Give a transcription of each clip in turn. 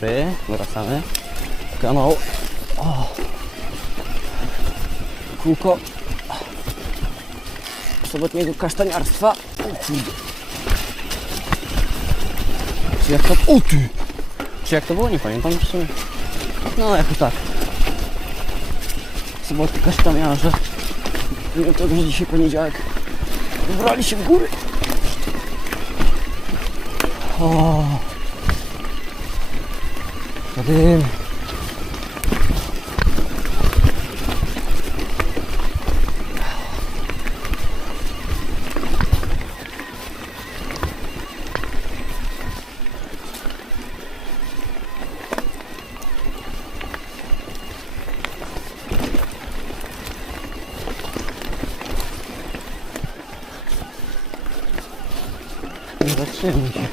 dobry, wracamy. Kanał. O. Kółko sobotniego kasztaniarstwa. O. Czy jak to... O ty! Czy jak to było? Nie pamiętam w sumie. No jako tak. Sobotni kasztaniarze. Mimo tego, że dzisiaj poniedziałek. Wybrali się w góry. O. 네. 네, 가진 그렇지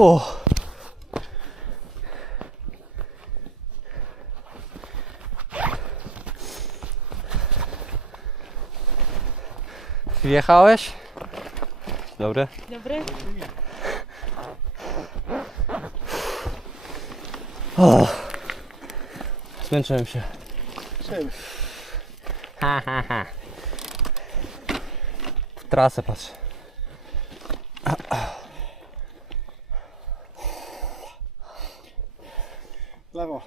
O. Wjechałeś? Dobry. Dobry. O. Zmęczyłem się. Czym? Ha, ha, ha. W trasę patrz. Lewo.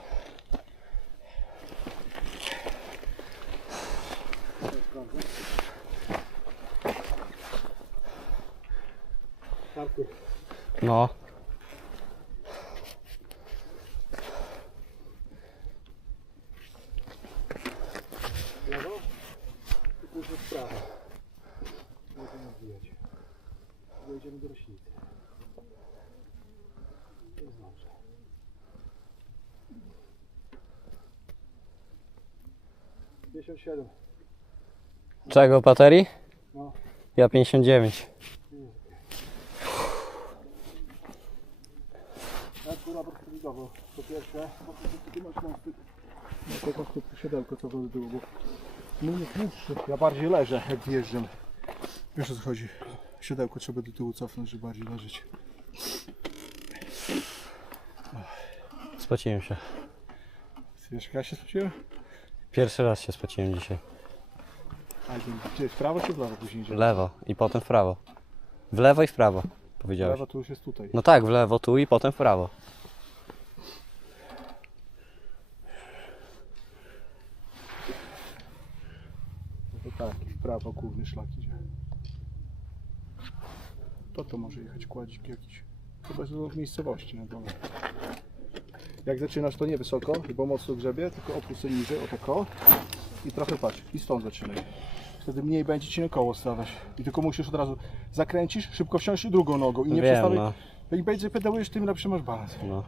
Parku. No. Lewo. I później w prawo. Będziemy odbijać. Dojdziemy do rośnicy. To jest dobrze. Pięćdziesiąt siedem. Czego baterii? No. Ja 59. Ja tu widowo. Po pierwsze, po prostu ty masz na styk. No to po siodełko co do tyłu, bo mój jest niższy. Ja bardziej leżę jak wjeżdżam. Wiesz o co chodzi. Siodełko trzeba do tyłu cofnąć, żeby bardziej leżeć. Spociłem się. Wiesz jak ja się spociłem? Pierwszy raz się spociłem dzisiaj. A gdzie w prawo czy w lewo później W lewo i potem w prawo. W lewo i w prawo, W powiedziałeś. lewo to już jest tutaj. No tak, w lewo tu i potem w prawo. No to tak, i w prawo główny szlak idzie. To to może jechać kładzik jakiś. Chyba, w miejscowości na dole. Jak zaczynasz to nie wysoko, bo mocno grzebie, tylko sobie niżej, o tako. I trochę patrz, i stąd zaczynaj. Wtedy mniej będzie ci na koło stawać. I tylko musisz od razu zakręcisz, szybko wsiąść drugą nogą i nie Wiem, przestawiaj. no. Jak będzie pedałujesz, tym lepszy masz balans. no.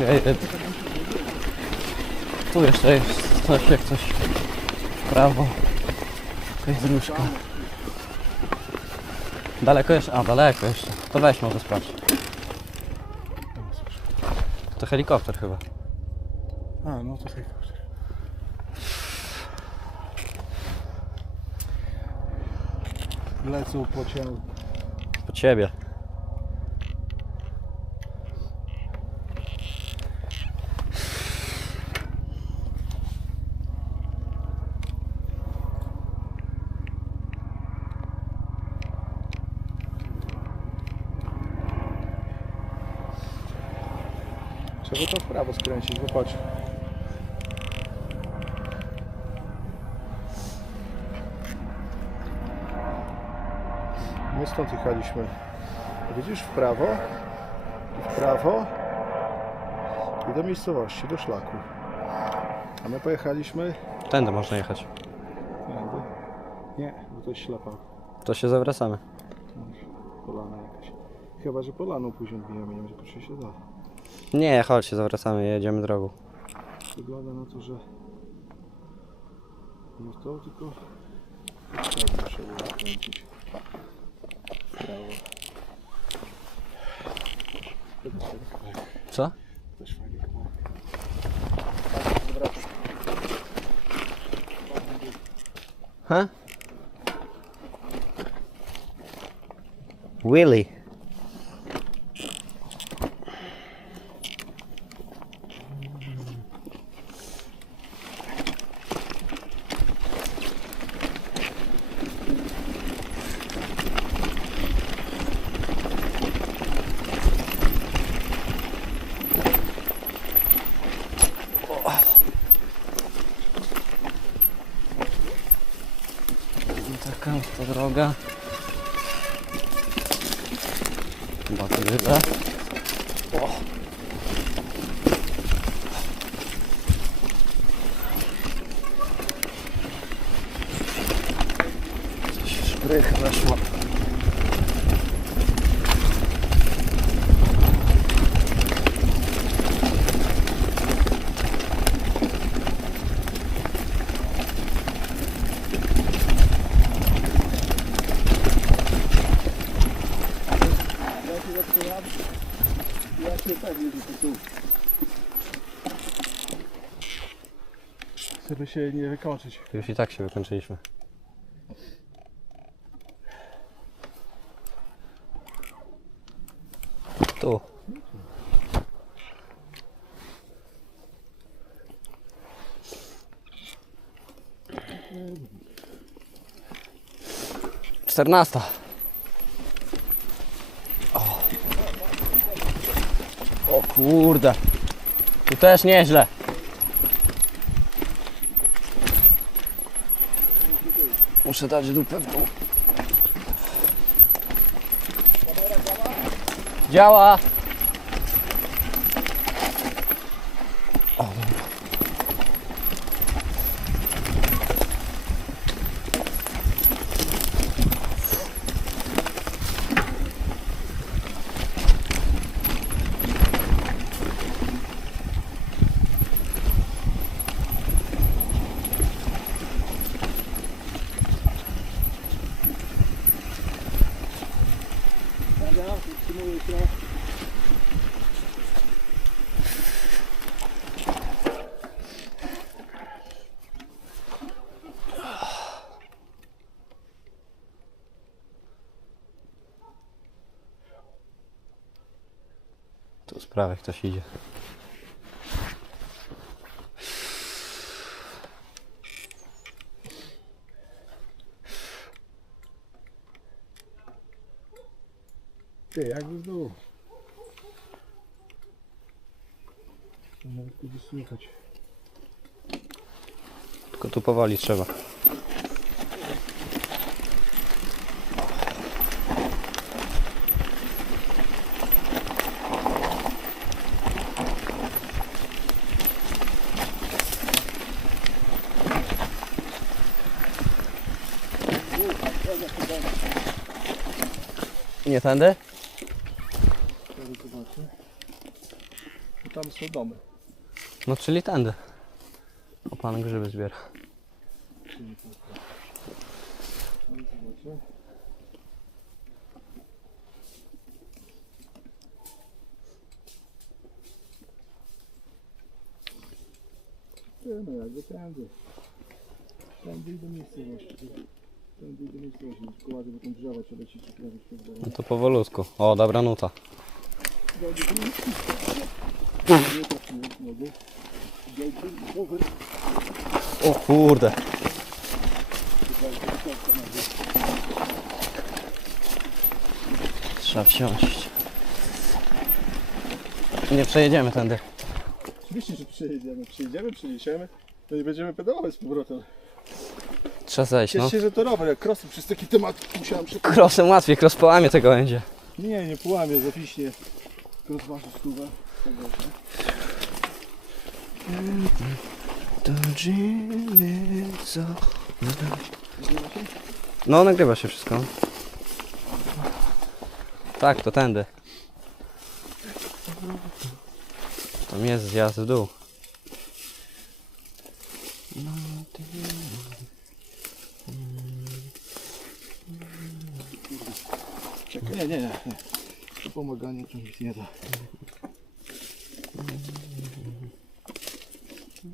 Jedę. Tu jeszcze jest coś, jak coś w prawo. Jakaś dróżka. Daleko jeszcze? A, daleko jeszcze. To weź może sprawdź. To helikopter chyba. A, no to helikopter. Lecą po cię. Po ciebie. Trzeba to w prawo skręcić, bo patrz. My stąd jechaliśmy. Widzisz, w prawo, i w prawo i do miejscowości, do szlaku. A my pojechaliśmy... Tędy można jechać. Tędy? Nie, bo to jest ślepa. To się zawracamy. Polana jakaś. Chyba, że polaną później odbijemy, nie wiem, czy się da. Nie, chodź się zawracamy, jedziemy drogą. Wygląda na to, że nie to, tylko tak muszę było zakręcić. Kawałek. Co? Też. Ha? Willy. Taka to droga. Chyba tyle. O. Coś szprych weszło. Ja się zatrzymam. Ja się pewnie, że to tu. Żeby się nie wykończyć. Już i tak się wykończyliśmy. Tu. Czternasta. O. o kurde. Tu też nieźle. Muszę dać dupę w dół. जेवा Z prawej ktoś idzie. Ty, jakby w dół. Nawet tu słychać. Tylko tu powoli trzeba. Nie tędy? No tam są domy. No czyli tędy. O pan grzyby zbiera. No jakby tędy. Tędy i do miejscowości. No to powolutku. O, dobra nuta. O kurde. Trzeba wsiąść. Nie przejedziemy tędy. Oczywiście, że przyjedziemy. Przyjedziemy, przyniesiemy. No i będziemy pedałować z powrotem. Trzeba zejść, no. Cieszę się, że to rower, jak crossy przez taki temat musiałem się... Krosem łatwiej, kros połamie tego będzie. Nie, nie połamię, zapiśnie. Cross waży stówę. No, nagrywa się wszystko. Tak, to tędy. Tam jest zjazd w dół. Nie, nie, nie. To pomaganie to nic nie da.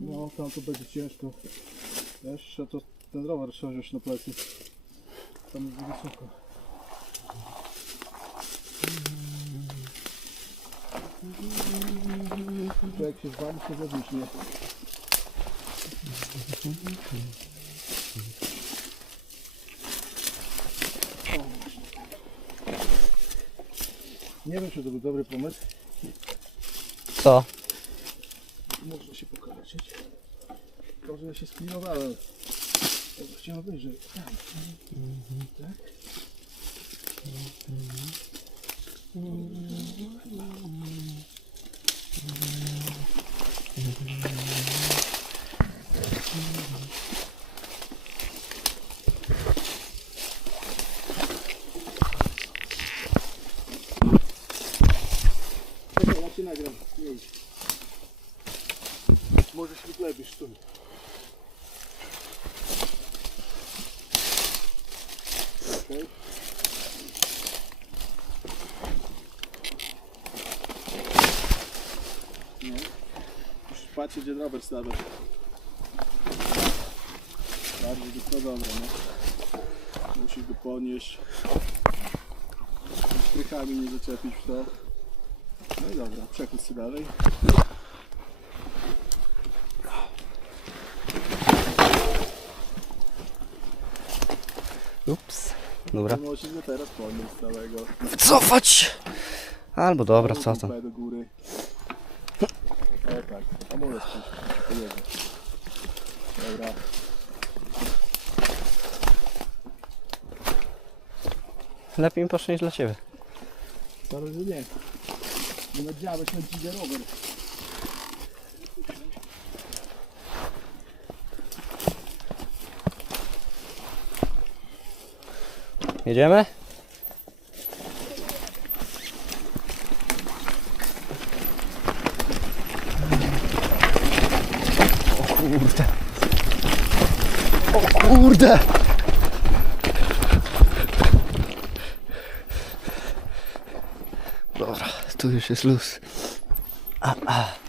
No, tam to będzie ciężko. Jeszcze to ten rower trzeba wziąć na plecy. Tam jest wysoko. To jak się zwalisz, to zawiśnie. Nie wiem, czy to był dobry pomysł. Co? Można się pokaleczyć. To, że ja się spinowałem. Chciałem wyżej. Tak? Czekaj, ja cię nagram. Nie idź. Się wyklepisz tu. Okej. No. Musisz patrzeć, gdzie Robert stawia. Bardzo to dobre, no. Musisz go podnieść. Strychami nie zaczepić w to. No i dobra, przechodź sobie dalej. Ups. Dobra. Go teraz podnieść całego. Wycofać! Albo dobra, co tam. Dupę do góry. O tak, a może. Dobra. Lepiej mi poszło niż dla ciebie. Zaraz, że nie. Nie nadziałeś na dzidę rower. Jedziemy? O kurde. O kurde. Dobra, tu już jest luz. A, a.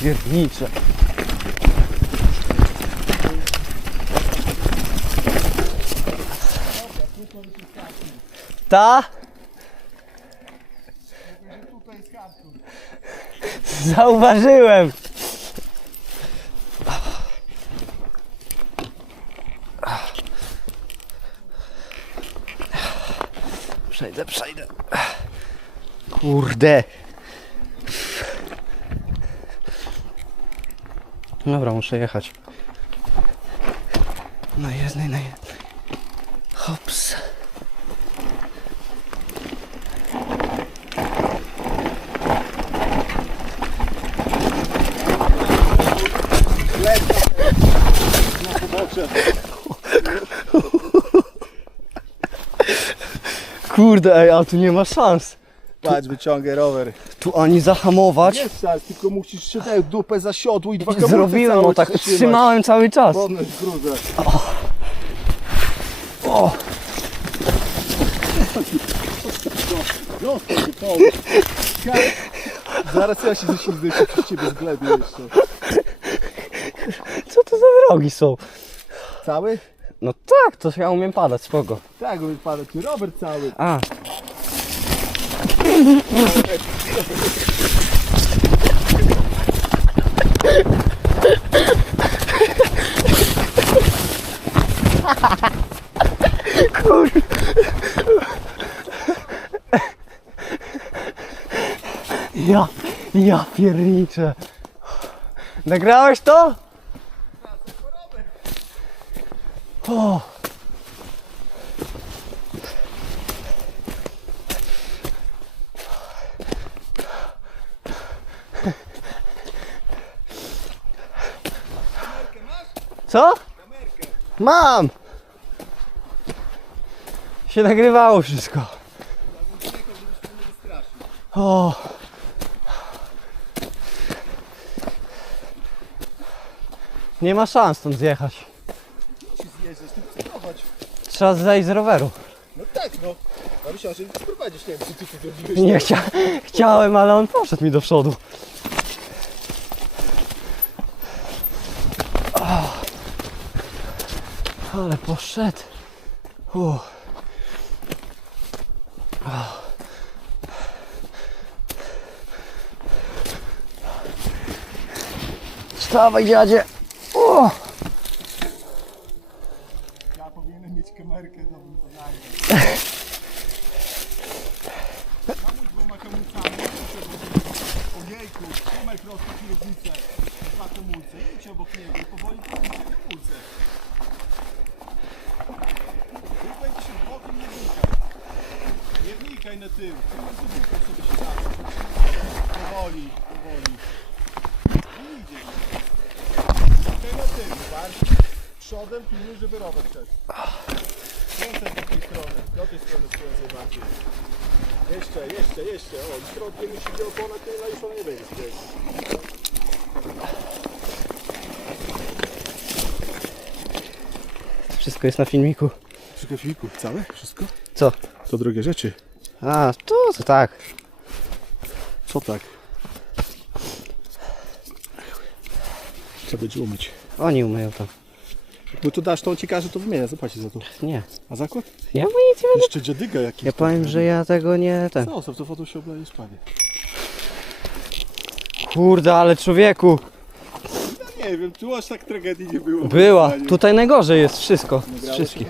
Piernicze. Ta? Zauważyłem. Przejdę, przejdę. Kurde. Dobra, muszę jechać. No jednej, no jednej. Hops. Pobocze. Kurde, ej, a tu nie ma szans. Patrz, wyciągaj rower. Tu ani zahamować. Nie szans, tylko musisz się dać dupę za siodło i dwa hamulce Zrobiłem, no tak trzymałem cały czas. Podnieś gruzę. O, połóż. Zaraz ja się ześlizgnę przez ciebie zglebię jeszcze. co to za drogi są? Cały? No tak, to ja umiem padać, spoko. Tak, wypada ci rower cały. A. Kur... Ja, ja pierniczę. Nagrałeś to? Co? Mam! Się nagrywało wszystko. O. Nie ma szans stąd zjechać. Trzeba zejść z roweru. No tak, no. A myślałem, że prowadzisz, nie wiem, co ty zrobiłeś. Nie chcia chciałem, ale on poszedł mi do przodu. Ale poszedł. Uff. Wstawaj dziadzie. O. Ja powinienem mieć kamerkę, to bym to nagrał. Hamuj dwoma hamulcami, ojejku, trzymaj prosto kierownicę, dwa hamulce, idź obok niego i powoli podnieś hamulce. Ty będzie się bokiem nie wnikaj. Na tył, sobie się. Powoli, powoli. I idzie. Wnikaj na tył, bardziej przodem pilnuj, żeby rower szedł. Kręcę z tej strony, do tej strony skręcaj bardziej. Jeszcze, jeszcze, jeszcze. O, i środkiem musi być opona tylna już ona nie będzie skręcać. Wszystko jest na filmiku. Wszystko filmiku, całe? Wszystko? Co? To drogie rzeczy. A, to, to tak. Co tak? Trzeba będzie umyć. Oni umyją to. Bo tu dasz, to on ci każe, to wymienia, zapłaci za to. Nie. A zakład? Ja mu nic nie będę. Jeszcze dziadyga jakiś. Ja powiem, że ja tego nie ten. Co, to wodą się obleje spadnie. Kurde, ale człowieku. Ja nie wiem, tu aż tak tragedii nie było. Była. Tutaj najgorzej jest wszystko. Z wszystkich.